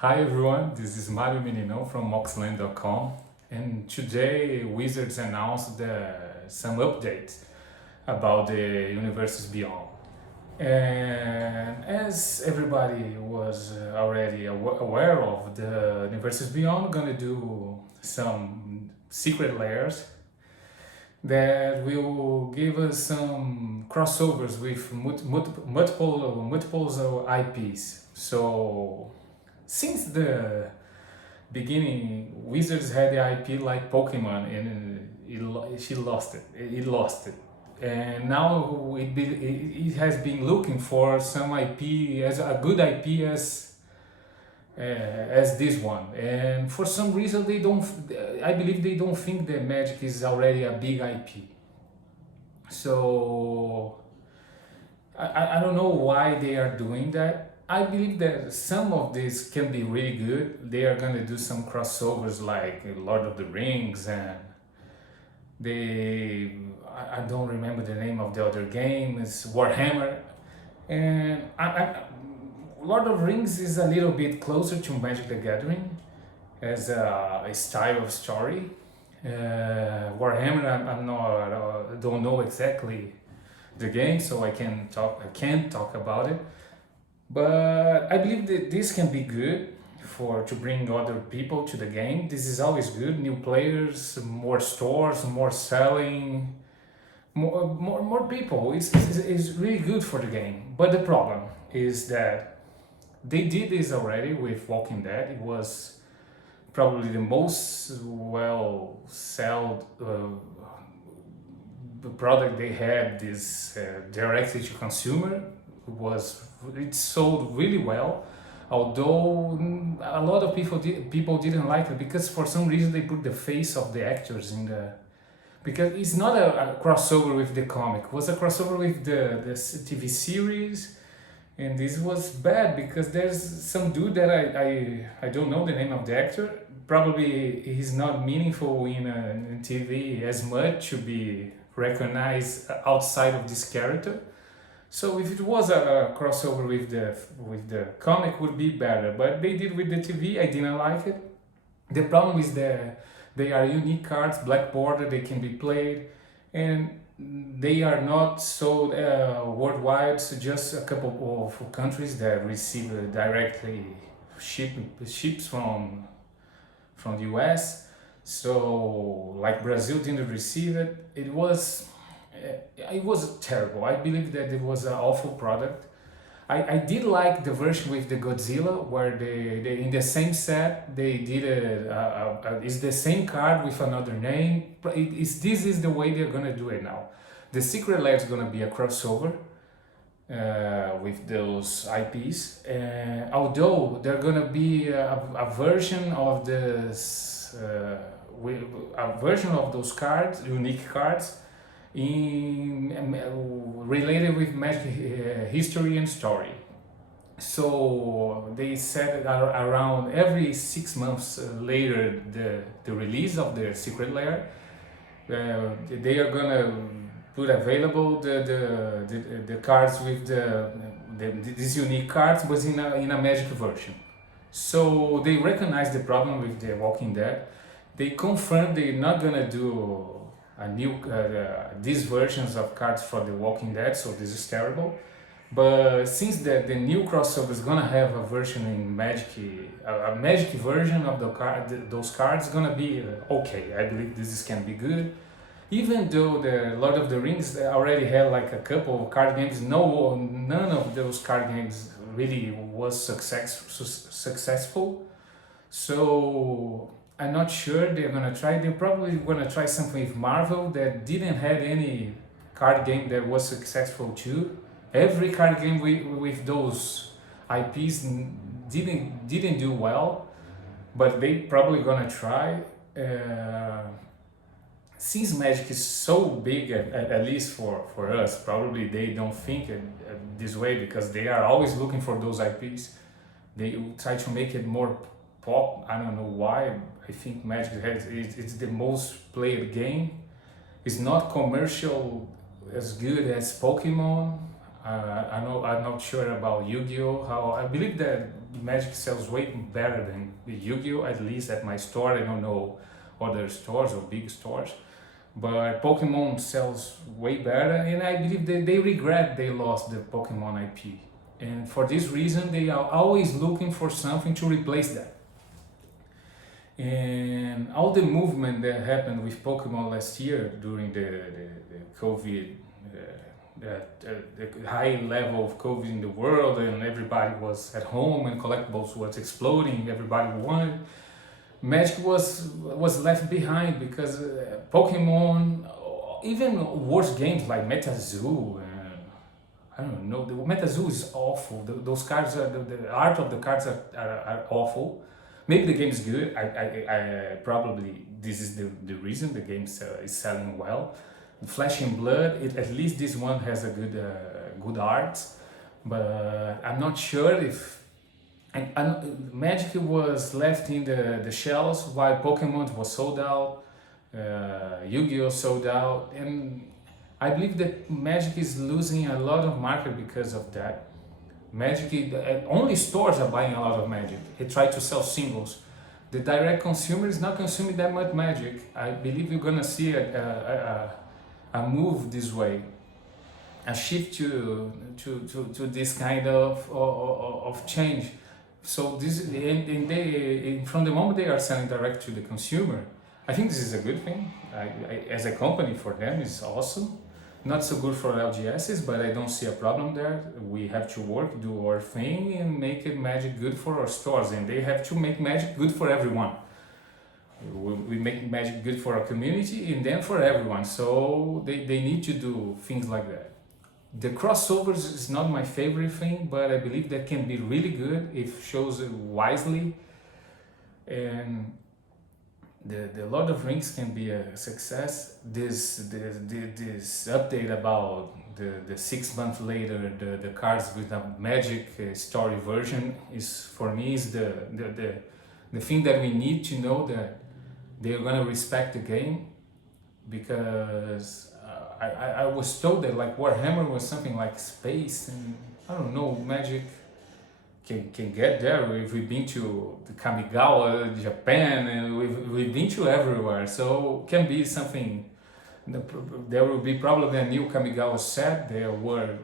Hi everyone, this is Mario Menino from moxland.com, and today Wizards announced some updates about the Universes Beyond. And as everybody was already aware of, the Universes Beyond gonna do some secret layers that will give us some crossovers with multiple IPs. So since the beginning, Wizards had the IP like Pokemon, and she lost it. It lost it, and now it has been looking for some IP as a good IP as this one. And for some reason, they don't. I believe they don't think that Magic is already a big IP. So I don't know why they are doing that. I believe that some of this can be really good. They are gonna do some crossovers like Lord of the Rings, and I don't remember the name of the other game. It's Warhammer, and Lord of the Rings is a little bit closer to Magic the Gathering as a style of story. Warhammer, I'm not, don't know exactly the game, so I can't talk about it. But I believe that this can be good for to bring other people to the game. This is always good. New players, more stores, more selling, more people. It's really good for the game. But the problem is that they did this already with Walking Dead. It was probably the most well sold product they had. This directly to consumer was it sold really well, although a lot of people didn't like it because for some reason they put the face of the actors in the, because it's not a crossover with the comic, it was a crossover with the TV series. And this was bad because there's some dude that I don't know the name of the actor. Probably he's not meaningful in TV as much to be recognized outside of this character. So if it was a crossover with the comic, would be better. But they did with the TV. I didn't like it. The problem is that they are unique cards, black border. They can be played, and they are not sold worldwide. So just a couple of countries that receive directly ships from the US. So like Brazil didn't receive it. It was terrible. I believe that it was an awful product. I did like the version with the Godzilla where they in the same set they did it's the same card with another name. This is the way they're gonna do it now. The Secret Lair is gonna be a crossover with those IPs. Although they're gonna be a version of this a version of those cards, unique cards in related with magic history and story. So they said that around every 6 months later the release of the Secret Lair, they are gonna put available the cards with these unique cards, but in a magic version. So they recognize the problem with the Walking Dead. They confirmed they're not gonna do a new these versions of cards for the Walking Dead, so this is terrible. But since the new crossover is gonna have a version in Magic, a Magic version of those cards, gonna be okay. I believe this can be good. Even though the Lord of the Rings already had like a couple of card games, none of those card games really was successful. So I'm not sure they're gonna try. They're probably gonna try something with Marvel that didn't have any card game that was successful too. Every card game with those IPs didn't do well, but they probably gonna try. Since Magic is so big, at least for us, probably they don't think it this way because they are always looking for those IPs. They try to make it more pop. I don't know why. I think Magic it's the most played game. It's not commercial as good as Pokemon. I'm not sure about Yu-Gi-Oh. How I believe that Magic sells way better than the Yu-Gi-Oh, at least at my store. I don't know other stores or big stores, but Pokemon sells way better, and I believe they regret they lost the Pokemon IP, and for this reason they are always looking for something to replace that. And all the movement that happened with Pokemon last year during the COVID, the high level of COVID in the world, and everybody was at home and collectibles was exploding, everybody wanted. Magic was left behind because Pokemon, even worse games like MetaZoo, I don't know, the MetaZoo is awful. Those cards are the art of the cards are awful. Maybe the game is good. I probably this is the reason the game is selling well. Flesh and Blood, at least this one has a good art, but I'm not sure if Magic was left in the shelves while Pokemon was sold out, Yu-Gi-Oh sold out, and I believe that Magic is losing a lot of market because of that. Magic, only stores are buying a lot of Magic. He tried to sell singles. The direct consumer is not consuming that much Magic. I believe you're gonna see a move this way, a shift to this kind of change. So this and they from the moment they are selling direct to the consumer, I think this is a good thing. As a company for them is awesome. Not so good for LGSs, but I don't see a problem there. We have to work, do our thing, and make it Magic good for our stores, and they have to make Magic good for everyone. We make Magic good for our community and then for everyone. So they need to do things like that. The crossovers is not my favorite thing, but I believe that can be really good if chosen wisely. And the Lord of Rings can be a success. This update about the 6 months later the cards with a Magic story version is for me is the thing that we need to know that they're gonna respect the game, because I was told that like Warhammer was something like space, and I don't know, Magic can get there. We've been to the Kamigawa, Japan, and we've been to everywhere, so can be something. There will be probably a new Kamigawa set. They were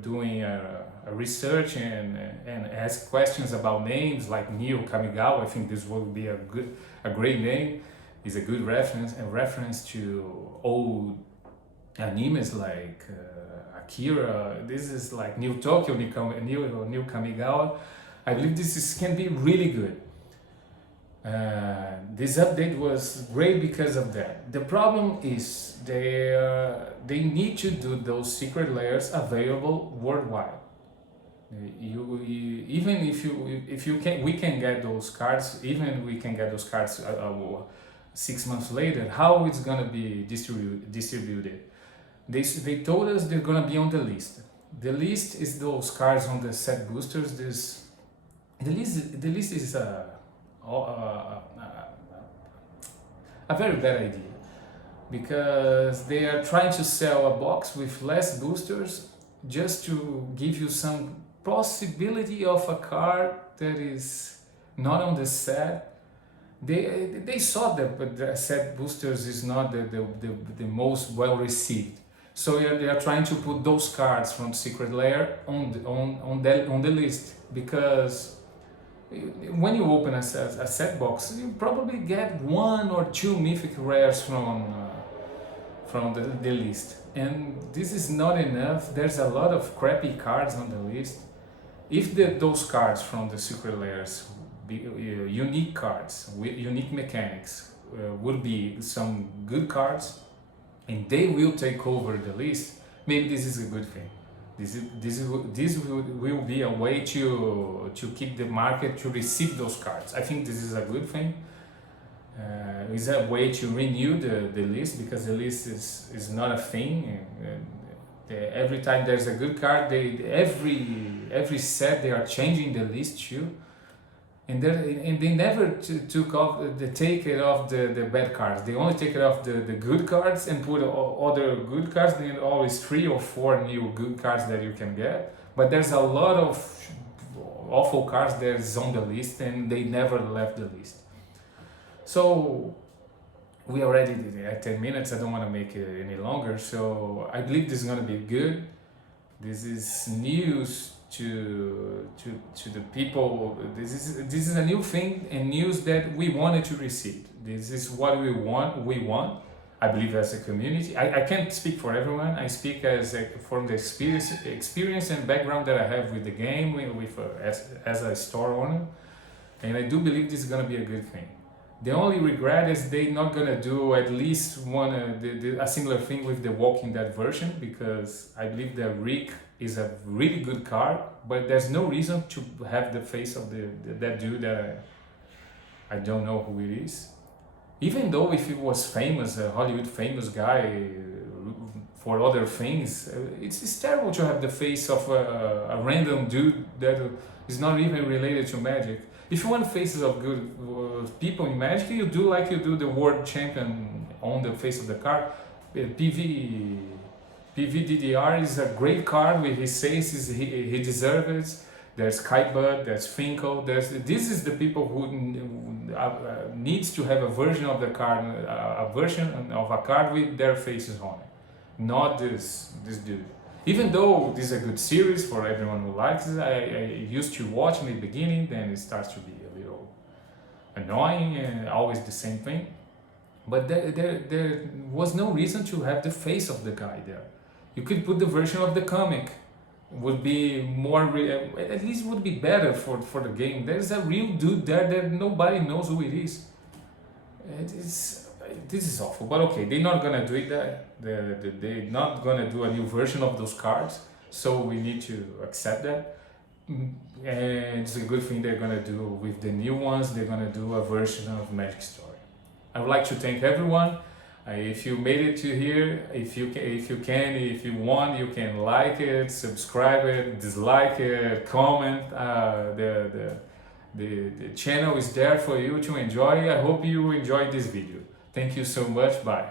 doing a research and ask questions about names like Neo Kamigawa. I think this will be a great name. It's a good reference to old animes like Akira. This is like New Tokyo, New Kamigawa. I believe can be really good. This update was great because of that. The problem is they need to do those secret layers available worldwide. Even if you can, we can get those cards. Even we can get those cards 6 months later. How it's gonna be distributed? They told us they're gonna be on the list. The list is those cards on the set boosters. The list is a very bad idea, because they are trying to sell a box with less boosters just to give you some possibility of a card that is not on the set. They saw that, but the set boosters is not the most well received. So they are trying to put those cards from Secret Lair on the list, because when you open a set box, you probably get 1 or 2 mythic rares from the list, and this is not enough. There's a lot of crappy cards on the list. If those cards from the Secret Lairs, unique cards with unique mechanics, would be some good cards, and they will take over the list, maybe this is a good thing. This will be a way to keep the market to receive those cards. I think this is a good thing. It's a way to renew the list, because the list is not a thing. Every time there's a good card, every set they are changing the list too, and they never take it off the bad cards. They only take it off the good cards and put other good cards. Then always 3 or 4 new good cards that you can get. But there's a lot of awful cards that's on the list, and they never left the list. So we already did it at 10 minutes. I don't want to make it any longer. So I believe this is going to be good. This is news to the people. This is a new thing and news that we wanted to receive. This is what we want. I believe as a community. I can't speak for everyone. I speak from the experience and background that I have with the game, as a store owner, and I do believe this is gonna be a good thing. The only regret is they're not gonna do at least a similar thing with the Walking Dead version, because I believe the Rick is a really good card, but there's no reason to have the face of that dude that I don't know who it is. Even though if it was famous, a Hollywood famous guy for other things, it's terrible to have the face of a random dude that is not even related to Magic. If you want faces of good people in Magic, you do like you do the world champion on the face of the card. PVDDR is a great card with his faces, he deserves it. There's Kaibud, there's Finkel, this is the people who needs to have a version of the card, a version of a card with their faces on it, not this dude. Even though this is a good series for everyone who likes it, I used to watch in the beginning, then it starts to be a little annoying and always the same thing. But there was no reason to have the face of the guy there. You could put the version of the comic, would be more at least would be better for the game. There's a real dude there that nobody knows who it is. This is awful, but okay, they're not gonna do it. They're not gonna do a new version of those cards, so we need to accept that. And it's a good thing they're gonna do with the new ones. They're gonna do a version of Magic Story. I would like to thank everyone. If you made it to here, if you want, you can like it, subscribe it, dislike it, comment. The channel is there for you to enjoy. I hope you enjoyed this video. Thank you so much. Bye.